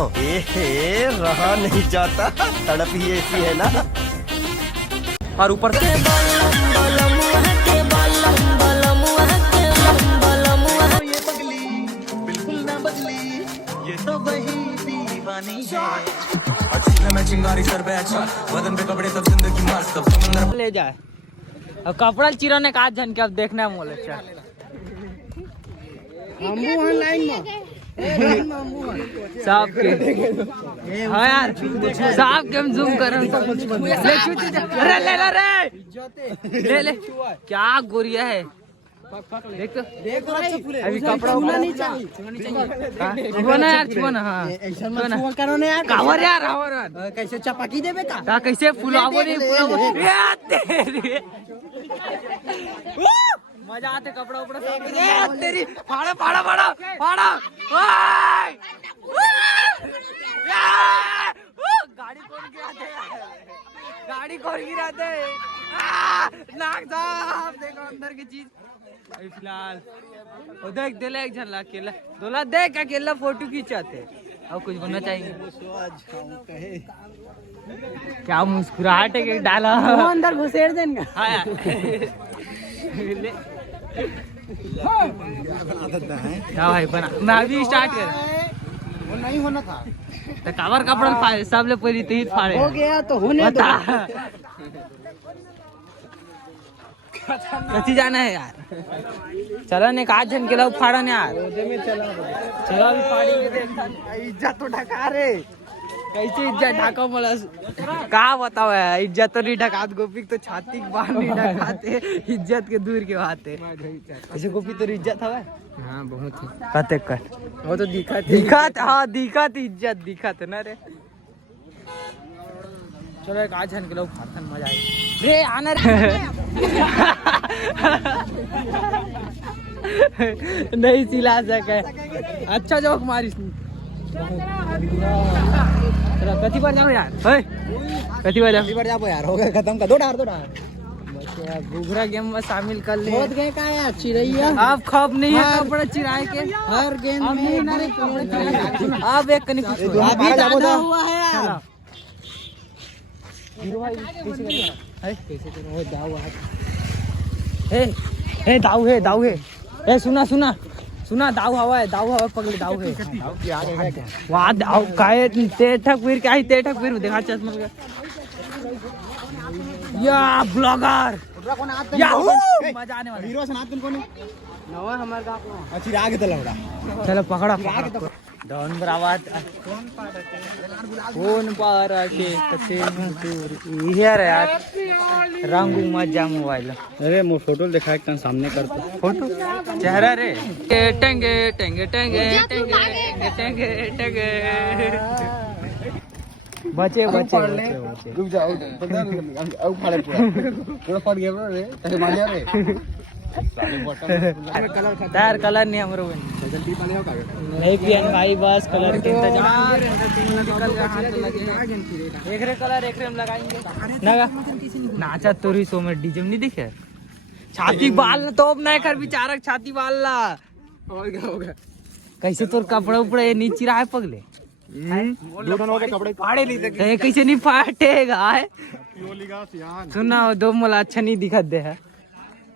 रहा नहीं जाता, तड़प ही ऐसी है ना। और ऊपर से ये पगली बिल्कुल ना बदली, ये तो वही दीवानी है। मैं चिंगारी सर पे अच्छा, बदन पे कपड़े सब जिंदगी मस्त, सब समंदर ले जाए। अब कपड़ा चिराने का झन के अब देखना है मोले अच्छा साहब के हाँ यार साहब के हम जूम कर अरे ले ले ले क्या गोरिया है देख तो अभी कपड़ा नहीं चाहिए छुआना यार छुआना हाँ कावर यार कैसे चपाकी देवे का कैसे फुलावो नहीं फुलावो मजा आते कपड़ा उपड़ा तेरी फाड़ा फाड़ा फाड़ा फाड़ा गाड़ी कौन गिराते गाड़ी कौन गिराते नाक साहब देखो अंदर की चीज अभी फिलहाल वो देख दिले एक झन अकेला दोला देख अकेला फोटो खींचाते और कुछ बनना चाहिए क्या मुस्कुराहट है डाला अंदर घुसेड़ देंगे हाँ यार क्या भाई बना मैं अभी स्टार्ट कर वो नहीं होना था तो कवर कपड़ा फाड़े सब ले पहले तो ही फाड़े हो गया तो होने दो कथी जाना है यार चलो ने कहा झन के लो फाड़ा ने यार चलो अभी फाड़ेंगे देखा इज्जत तो ढका रे कैसे इज्जत ढाका मला कहा बताओ है इज्जत तो नहीं ढकात गोपी तो छाती के बाहर नहीं ढकाते इज्जत के दूर के बाते ऐसे गोपी तो इज्जत हवा हाँ बहुत कहते कर वो तो दिखात हाँ दिखात इज्जत दिखात ना रे चलो एक आज के लोग फातन मजा आई रे आना रे नहीं सिला सके अच्छा जोक मारिस कथी बार जाओ यार कथी बार जाओ यार हो गया खत्म का दो डार घुघरा गेम में शामिल कर ले बहुत गए का यार चिरैया आप खौफ नहीं है कपड़ा चिराए के हर गेम में आप एक कनी कुछ अभी ज्यादा हुआ है यार दाऊ है सुना सुना सुना दाऊ हवा है पगले दाऊ है वहाँ दाऊ काहे तेठक फिर क्या ही तेठक फिर देखा चश्मा का या ब्लॉगर याहू मजा आने वाला हीरो सनातन कौन है नवा हमारे का अच्छी राग तो लौड़ा चलो पकड़ा डॉन बराबर कौन पार के कते यार यार रंग मजा मोबाइल अरे मो फोटो दिखा एक सामने कर फोटो चेहरा रे टेंगे टेंगे टेंगे टेंगे टेंगे टेंगे बचे रुक जाओ अब फाड़े पूरा फट गया रे तके मार रे तार कलर नहीं हमरो जल्दी पाले हो का नहीं पियन भाई बस कलर के इंतजार एक रे कलर एक रे हम लगाएंगे ना नाचा तोरी सो में डीजे नहीं दिखे छाती बाल न तो अब नहीं कर बेचारा छाती बाल ला और क्या हो गया कैसे तोर कपड़ा उपड़ा ये नीचे रहा है पगले दोनों के कपड़े फाड़े नहीं थे तो कैसे नहीं फाटेगा सुना दो मोला अच्छा नहीं दिखा दे है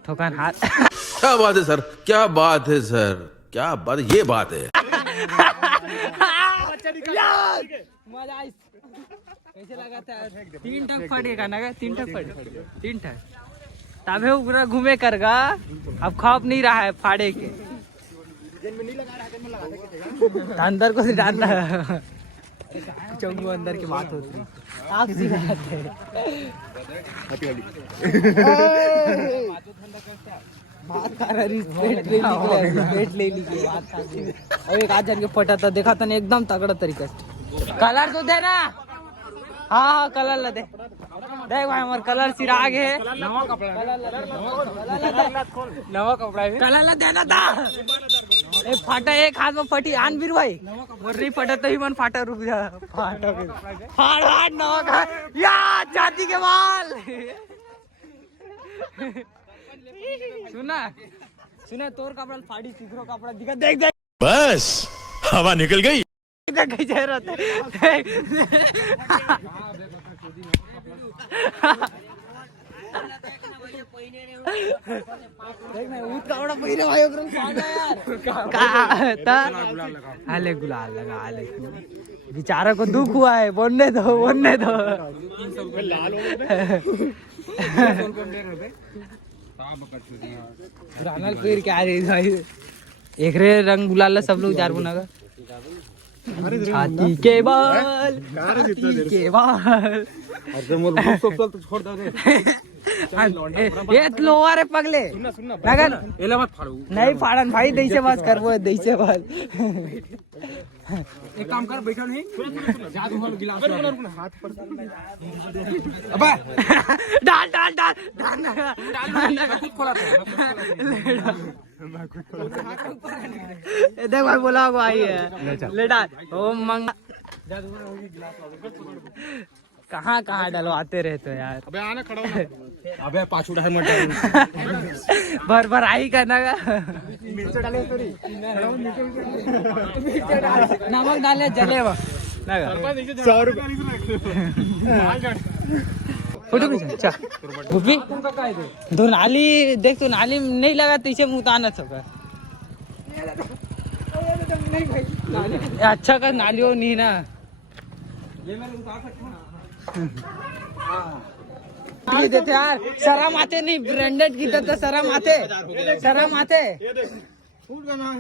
थोकान हाथ क्या बात है सर क्या बात है सर क्या बात ये बात है कैसे लगा था 3 ठक फटेगा ना 3 ठक फटे 3 ठक तबे पूरा घूमे करगा अब खौफ नहीं रहा है फाड़े के अंदर को डालना चौंगू अंदर की बात होती आप सिखाते बात कर पेट ले ली बात अब एक आज के फटा था देखा था एकदम तगड़ा तरीके से कलर तो दे ना हाँ कलर ला दे देख भाई हमारे कलर सिराग है नवा कपड़ा कलर ला देना था एक फाटा एक हाथ में फटी आन बीर भाई मोर नहीं फटा तो ही मन फाटा रुक जा फाटा फाड़ नवा का या जाति के बाल सुना तोर कपड़ा फाड़ी सीखरो कपड़ा दिखा देख बस हवा निकल गई देख कैसे रहते आले गुलाल लगा आले बेचारा को दुख हुआ है बोलने दो क्या रे एक रे रंग गुलाल सब लोग जार बुना हाथी के बाल छोड़ दे ये लोअर है पगले नहीं फाड़न भाई दैसे बात करबो दैसे बात एक काम कर बैठा नहीं जादू वाला गिलास हाथ पर अबे डाल खुद खोला था देख भाई बोला को आई है ले डाल ओ मंगा कहाँ डलवाते रहते हो यार अबे आना खड़ा हो अबे पाछू डाल मत भर आई करना का मिर्च डाले सॉरी नमक डाले जले वो 100 रुपए फोटो खींचा भूपी तो नाली देख तो नाली नहीं लगा तो इसे मुताना सब अच्छा का नाली हो नहीं ना देते यार शर्म आते नहीं ब्रांडेड की तो शर्म आते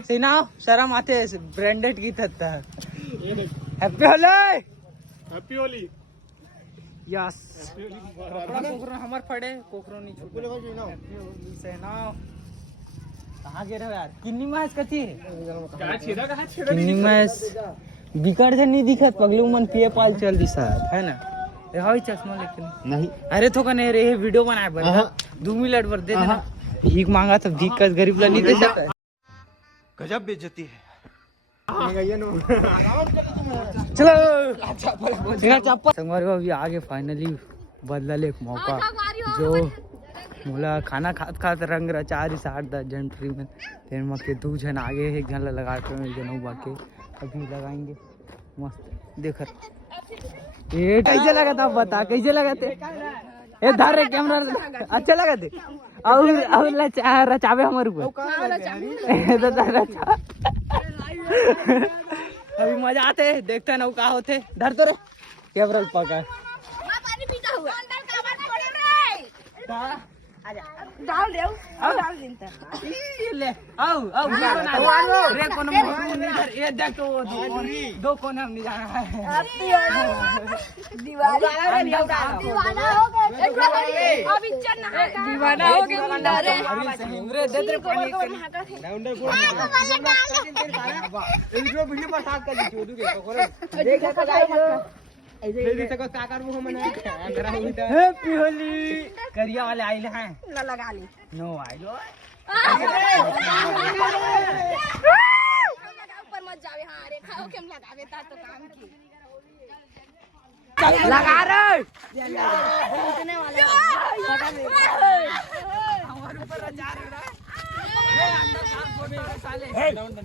सिनाओ शर्म आते ब्रांडेड की तो हैप्पी होली यस कोकरो हमर पड़े कोकरो नहीं छूटे सेनाओ कहाँ गिर यार किन्नी मैच कथी है किन्नी मैच बिकट से नहीं दिखत पगलू मन पिए पाल चल दी साहब है ना हाई चश्मा लेकिन नहीं अरे तो कने रे वीडियो बनाए बर 2 मिनट भर दे देना भीख मांगा तो भीख का गरीब ला नहीं दे सकता गजब बेइज्जती है चलो चप्पल संगवारी अभी आगे फाइनली बदलल एक मौका जो मोला खाना खात रंग रचारी 8-10 जन फ्री में फिर मके 2 जन आगे एक जन लगा के एक जन बाकी अभी लगाएंगे मस्त देख ये कैसे लगा था बता कैसे लगा थे ये धर रे कैमरा अच्छा लगा थे और रचावे हमारे ऊपर अभी मजा आते देखते ना का होते धर तो रे कैमरा पका पानी पीता हुआ डाल दे डाल देता ले आओ बना रे कोनो इधर ये देख तो दो कोने हम नहीं जाना है दीवाना हो गए अभी चलना है दीवाना हो गए मुंडा रे रे दे दे पानी राउंडर वीडियो वीडियो पर साथ कर दी चोदू के देख ले सको का करबो हम ना हैप्पी होली करिया वाले आइले हैं ना लगा ली नो आइलो ऊपर मत जावे हां रे खाओ केम लगावे ता तो काम की लगा रे इतने वाले हमारे ऊपर जा रहा है अंदर काम होने साले अंदर